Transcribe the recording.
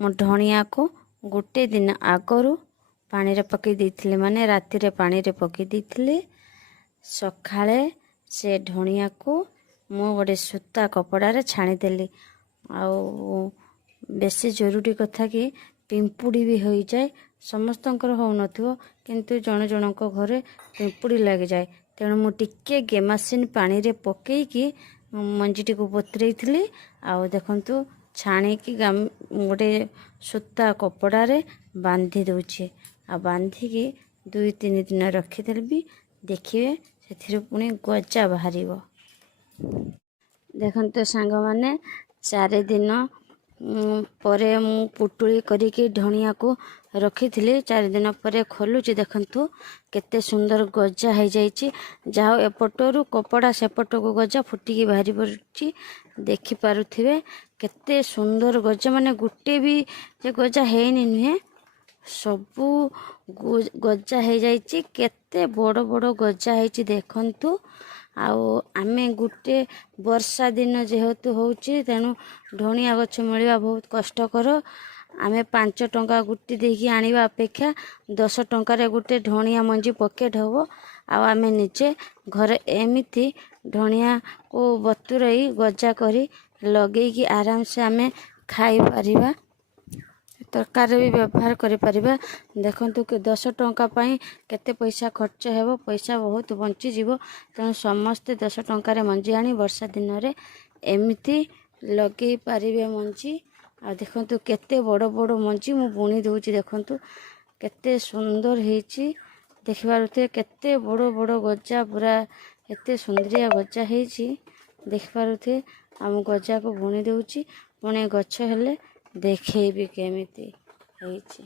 मो धनिया को गोटे दिन आगरू पानी रे पकई देइथिले माने राति रे पानी रे पकई देइथिले। सकाळे से धनिया को मो गोटे सूता कपड़ा रे छाणी देली। आउ बेसी जरूरी कथा कि पिंपुड़ी भी हो जाए, समस्तंकर हो नथिवो किंतु जण जणक घरे पिंपुड़ी लग जाए। तेणु मु टिके गेमासिन पानी रे पकई कि मंजीटी को बतरई थिली। आउ देखंतु छाणी की गोटे सूता कपड़ा रे बांधी दउछि। आ बांधी की 2-3 दिन रखिदेली। देखिए से पुणी गजा बाहरिबो। देखंतु सांग माने 4 दिन परे मु पुटुली करिकी धनिया को रखी थी। 4 दिन पर खोलुची देखंतु केते सुंदर गजा हो जाइए। जाओ एपटरू कपड़ा सेपट को गजा फुटिकी बाहरी पड़ी देखि पारुथिबे। केते सुंदर गजा माने गुटे भी जे गजा हेनी नुहे, सबू गजा हो जाइए। केते बड़ बड़ गजा है देखंतु। आउ आमे गुटे वर्षा दिन जेहेतु होउची तेणु धनिया गछ मिलवा बहुत कष्टकर। आमे 5 टंका गुटी देकी आनिबा अपेक्षा 10 टंका गुटे धनिया मंजी पकेट हबो। आउ आमे निजे घर एमिति धनिया को बतुरई गजा करी लगे कि आराम से आमे खाई परिबा, तरकारी भी व्यवहार करि परिबा। देखंतु कि 10 टंका पाई केते पैसा खर्च हेबो, पैसा बहुत बंची जीवो। तेणु समस्ते 10 टंका रे मंजी आनी वर्षा दिन रे एमिति लगे पारिबे मंजी। आ देखंतु केते बड़ बड़ मंजी मु बुणी दउची। देखंतु केते सुंदर हेची देखिबारुते। केते बड़ बड़ गजा पूरा एते सुंदरिया गजा हेची देखिबारुते। हम गजा को बुणी दउची, पुणे गछ हेले देखैबी केमिति हेची।